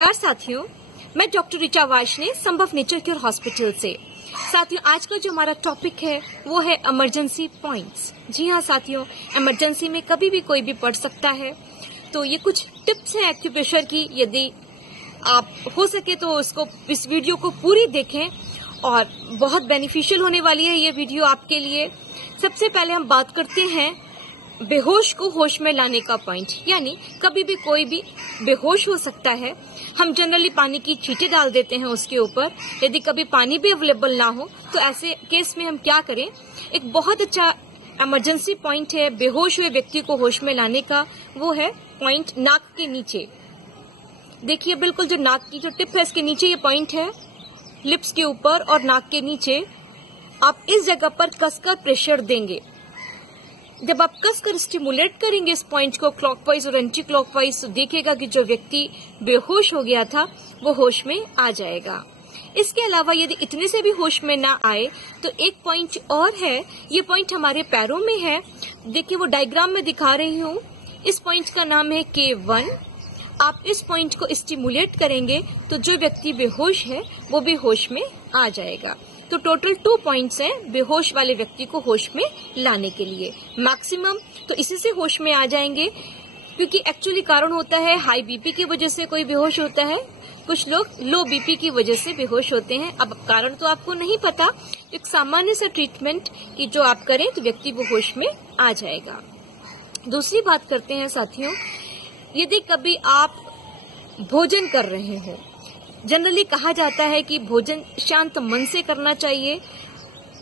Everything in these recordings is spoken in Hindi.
नमस्कार साथियों, मैं डॉक्टर ऋचा वार्ष्णेय संभव नेचर केयर हॉस्पिटल से। साथियों, आज का जो हमारा टॉपिक है वो है इमरजेंसी पॉइंट्स। जी हाँ साथियों, इमरजेंसी में कभी भी कोई भी पड़ सकता है। तो ये कुछ टिप्स हैं एक्यूप्रेशर की। यदि आप हो सके तो इस वीडियो को पूरी देखें और बहुत बेनिफिशियल होने वाली है ये वीडियो आपके लिए। सबसे पहले हम बात करते हैं बेहोश को होश में लाने का पॉइंट, यानी कभी भी कोई भी बेहोश हो सकता है। हम जनरली पानी की छींटे डाल देते हैं उसके ऊपर। यदि कभी पानी भी अवेलेबल ना हो तो ऐसे केस में हम क्या करें, एक बहुत अच्छा इमरजेंसी पॉइंट है बेहोश हुए व्यक्ति को होश में लाने का। वो है पॉइंट नाक के नीचे। देखिए, बिल्कुल जो नाक की जो टिप है इसके नीचे ये पॉइंट है, लिप्स के ऊपर और नाक के नीचे। आप इस जगह पर कसकर प्रेशर देंगे। जब आप कसकर स्टिमुलेट करेंगे इस पॉइंट को क्लॉकवाइज और एंटी क्लॉकवाइज, तो देखिएगा कि जो व्यक्ति बेहोश हो गया था वो होश में आ जाएगा। इसके अलावा यदि इतने से भी होश में ना आए तो एक पॉइंट और है। ये पॉइंट हमारे पैरों में है। देखिए, वो डायग्राम में दिखा रही हूँ। इस पॉइंट का नाम है K1। आप इस पॉइंट को स्टिमुलेट करेंगे तो जो व्यक्ति बेहोश है वो भी होश में आ जाएगा। तो टोटल 2 पॉइंट्स हैं बेहोश वाले व्यक्ति को होश में लाने के लिए। मैक्सिमम तो इसी से होश में आ जाएंगे, क्योंकि एक्चुअली कारण होता है हाई बीपी की वजह से कोई बेहोश होता है, कुछ लोग लो बीपी की वजह से बेहोश होते हैं। अब कारण तो आपको नहीं पता, एक सामान्य सा ट्रीटमेंट की जो आप करें तो व्यक्ति वो होश में आ जाएगा। दूसरी बात करते हैं साथियों, यदि कभी आप भोजन कर रहे हो, जनरली कहा जाता है कि भोजन शांत मन से करना चाहिए।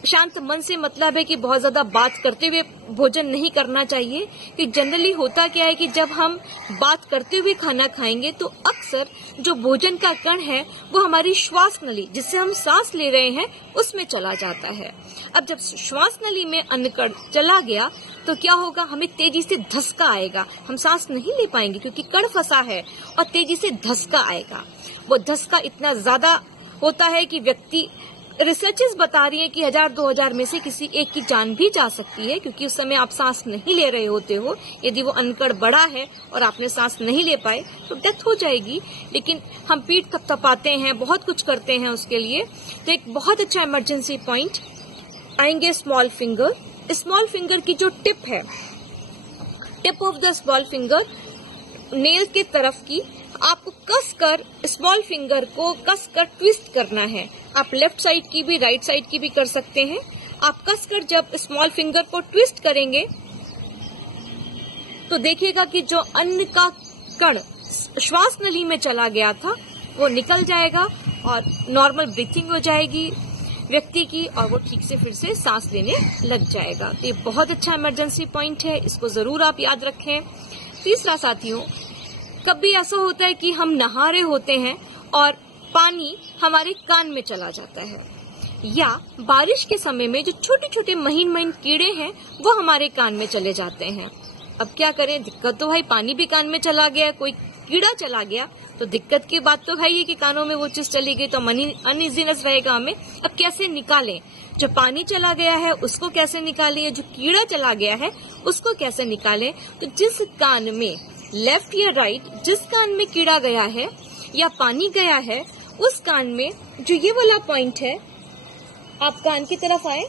शांत मन से मतलब है कि बहुत ज्यादा बात करते हुए भोजन नहीं करना चाहिए। कि जनरली होता क्या है कि जब हम बात करते हुए खाना खाएंगे तो अक्सर जो भोजन का कण है वो हमारी श्वास नली, जिससे हम सांस ले रहे हैं, उसमें चला जाता है। अब जब श्वास नली में अन्न कण चला गया तो क्या होगा, हमें तेजी से धक्का आएगा। हम सांस नहीं ले पाएंगे क्योंकि कण फंसा है, और तेजी से धक्का आएगा। वो धक्का इतना ज्यादा होता है कि व्यक्ति, रिसर्चेस बता रही है कि 1000-2000 में से किसी एक की जान भी जा सकती है, क्योंकि उस समय आप सांस नहीं ले रहे होते हो। यदि वो अनकड़ बड़ा है और आपने सांस नहीं ले पाए तो डेथ हो जाएगी। लेकिन हम पीठ थपथपाते हैं, बहुत कुछ करते हैं उसके लिए। तो एक बहुत अच्छा इमरजेंसी पॉइंट आएंगे स्मॉल फिंगर। स्मॉल फिंगर की जो टिप है, tip of the small finger nail के तरफ की, आपको कसकर स्मॉल फिंगर को कसकर ट्विस्ट करना है। आप लेफ्ट साइड की भी, राइट साइड की भी कर सकते हैं। आप कसकर जब स्मॉल फिंगर को ट्विस्ट करेंगे तो देखिएगा कि जो अन्न का कण श्वास नली में चला गया था वो निकल जाएगा और नॉर्मल ब्रीथिंग हो जाएगी व्यक्ति की, और वो ठीक से फिर से सांस लेने लग जाएगा। तो ये बहुत अच्छा इमरजेंसी पॉइंट है, इसको जरूर आप याद रखें। तीसरा साथियों, कभी ऐसा होता है कि हम नहा रहे होते हैं और पानी हमारे कान में चला जाता है, या बारिश के समय में जो छोटे छोटे महीन महीन कीड़े हैं वो हमारे कान में चले जाते हैं। अब क्या करें, दिक्कत तो भाई, पानी भी कान में चला गया, कोई कीड़ा चला गया तो दिक्कत की बात तो है ही कि कानों में वो चीज चली गई तो अनइजीनेस रहेगा हमें। अब कैसे निकालें, जो पानी चला गया है उसको कैसे निकालें, जो कीड़ा चला गया है उसको कैसे निकालें। तो जिस कान में, लेफ्ट या राइट, जिस कान में कीड़ा गया है या पानी गया है उस कान में जो ये वाला पॉइंट है, आप कान की तरफ आए,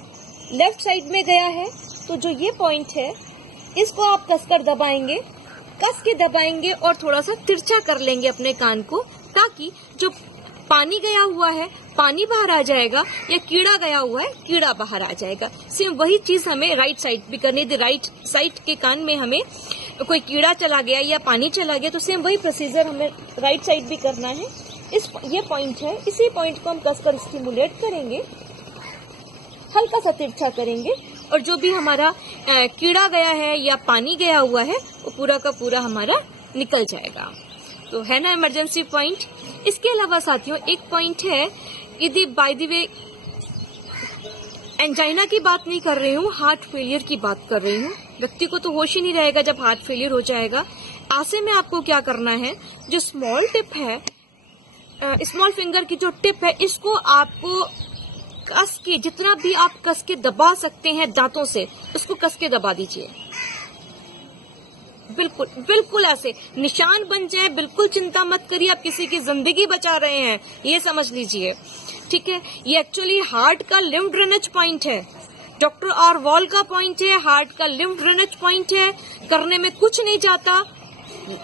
लेफ्ट साइड में गया है तो जो ये पॉइंट है इसको आप कसकर दबाएंगे, कस के दबाएंगे और थोड़ा सा तिरछा कर लेंगे अपने कान को, ताकि जो पानी गया हुआ है पानी बाहर आ जाएगा, या कीड़ा गया हुआ है कीड़ा बाहर आ जाएगा। सेम वही चीज हमें राइट साइड भी करनी थी। राइट साइड के कान में हमें कोई कीड़ा चला गया या पानी चला गया तो सेम वही प्रोसीजर हमें राइट साइड भी करना है। ये पॉइंट है, इसी पॉइंट को हम कसकर स्टिमुलेट करेंगे, हल्का सा तिरछा करेंगे, और जो भी हमारा कीड़ा गया है या पानी गया हुआ है वो पूरा का पूरा हमारा निकल जाएगा। तो है ना इमरजेंसी पॉइंट। इसके अलावा साथियों एक पॉइंट है, यदि बाय द वे एंजाइना की बात नहीं कर रही हूँ, हार्ट फेलियर की बात कर रही हूँ। व्यक्ति को तो होश ही नहीं रहेगा जब हार्ट फेलियर हो जाएगा। ऐसे में आपको क्या करना है, जो स्मॉल टिप है, स्मॉल फिंगर की जो टिप है, इसको आपको कस के, जितना भी आप कस के दबा सकते हैं दांतों से, उसको कस के दबा दीजिए। बिल्कुल बिल्कुल ऐसे निशान बन जाए, बिल्कुल चिंता मत करिए, आप किसी की जिंदगी बचा रहे हैं, ये समझ लीजिए। ठीक है, ये एक्चुअली हार्ट का लिम्फ ड्रेनेज पॉइंट है, डॉक्टर आर वॉल का पॉइंट है, हार्ट का लिम्फ ड्रेनेज पॉइंट है। करने में कुछ नहीं जाता,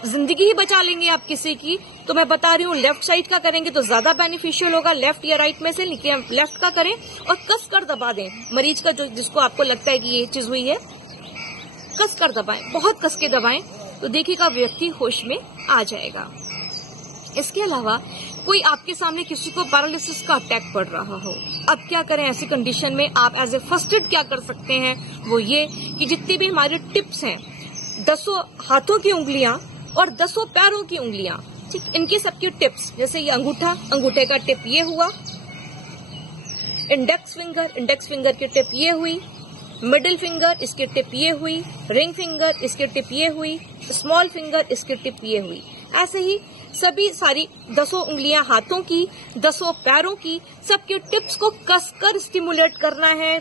जिंदगी ही बचा लेंगे आप किसी की। तो मैं बता रही हूँ, लेफ्ट साइड का करेंगे तो ज्यादा बेनिफिशियल होगा, लेफ्ट या राइट में से लेफ्ट का करें और कस कर दबा दें मरीज का, जिसको आपको लगता है कि ये चीज हुई है, कस कर दबाएं, बहुत कस के दबाएं, तो देखिएगा व्यक्ति होश में आ जाएगा। इसके अलावा कोई आपके सामने किसी को पैरालिसिस का अटैक पड़ रहा हो, अब क्या करें ऐसी कंडीशन में? आप एज ए फर्स्ट एड क्या कर सकते हैं, वो ये कि जितनी भी हमारे टिप्स हैं, 10 हाथों की उंगलियां और 10 पैरों की उंगलियां, ठीक, इनकी सबकी टिप्स, जैसे ये अंगूठा, अंगूठे का टिप ये हुआ, इंडेक्स फिंगर की टिप ये हुई, मिडिल फिंगर इसकी टिप ये हुई, रिंग फिंगर इसकी टिप ये हुई, स्मॉल फिंगर इसकी टिप ये हुई। ऐसे ही सभी सारी 10 उंगलियां हाथों की, 10 पैरों की, सबके टिप्स को कसकर स्टिमुलेट करना है।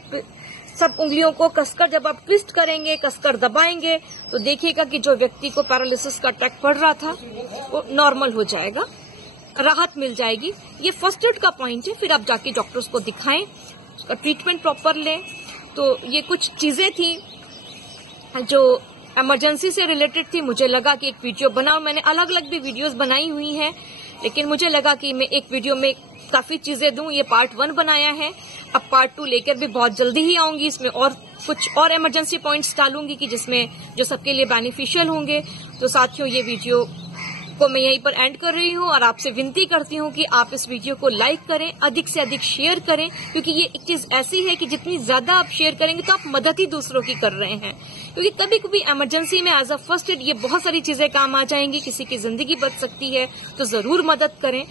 सब उंगलियों को कसकर जब आप ट्विस्ट करेंगे, कसकर दबाएंगे, तो देखिएगा कि जो व्यक्ति को पैरालिसिस का अटैक पड़ रहा था वो नॉर्मल हो जाएगा, राहत मिल जाएगी। ये फर्स्ट एड का पॉइंट है। फिर आप जाके डॉक्टर्स को दिखाएं, उसका ट्रीटमेंट प्रॉपर लें। तो ये कुछ चीजें थी जो इमरजेंसी से रिलेटेड थी। मुझे लगा कि एक वीडियो बनाऊं, मैंने अलग अलग भी वीडियोस बनाई हुई हैं, लेकिन मुझे लगा कि मैं एक वीडियो में काफी चीजें दूं। ये पार्ट 1 बनाया है, अब पार्ट 2 लेकर भी बहुत जल्दी ही आऊंगी। इसमें और कुछ और इमरजेंसी पॉइंट्स डालूंगी कि जिसमें जो सबके लिए बेनिफिशियल होंगे। तो साथियों, ये वीडियो को मैं यहीं पर एंड कर रही हूँ और आपसे विनती करती हूँ कि आप इस वीडियो को लाइक करें, अधिक से अधिक शेयर करें, क्योंकि ये एक चीज ऐसी है कि जितनी ज्यादा आप शेयर करेंगे तो आप मदद ही दूसरों की कर रहे हैं। क्योंकि कभी कभी इमरजेंसी में एज अ फर्स्ट एड ये बहुत सारी चीजें काम आ जाएंगी, किसी की जिंदगी बच सकती है, तो जरूर मदद करें।